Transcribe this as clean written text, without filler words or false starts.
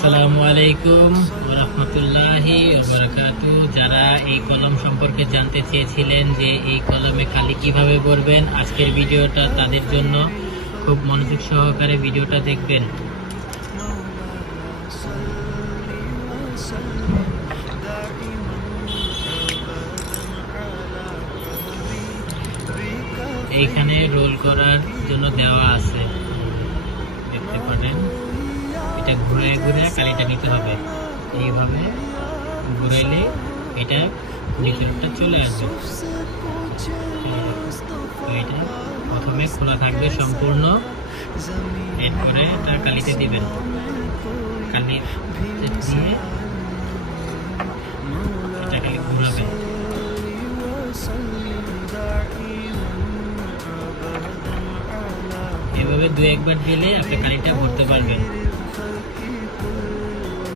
আসসালামু আলাইকুম ওয়া রাহমাতুল্লাহি ওয়া বারাকাতুহু। যারা এই কলম সম্পর্কে জানতে চেয়েছিলেন যে এই কলমে কালি কিভাবে ভরবেন, আজকের ভিডিওটা তাদের জন্য। খুব মনোযোগ সহকারে ভিডিওটা দেখবেন। এইখানে রোল করার জন্য দেওয়া আছে, দেখতে পারেন। এটা ঘুরে ঘুরে কালিটা নিতে হবে, এইভাবে ঘুরাইলে এটা ভিতরটা চলে আসবে। তো এটা প্রথমে খোলা থাকবে সম্পূর্ণ, এরপরে এটা কালিতে দিবেন। কালি দিয়ে এটা খালি ঘুরাবেন। এভাবে দু একবার দিলে আপনি কালিটা ভরতে পারবেন।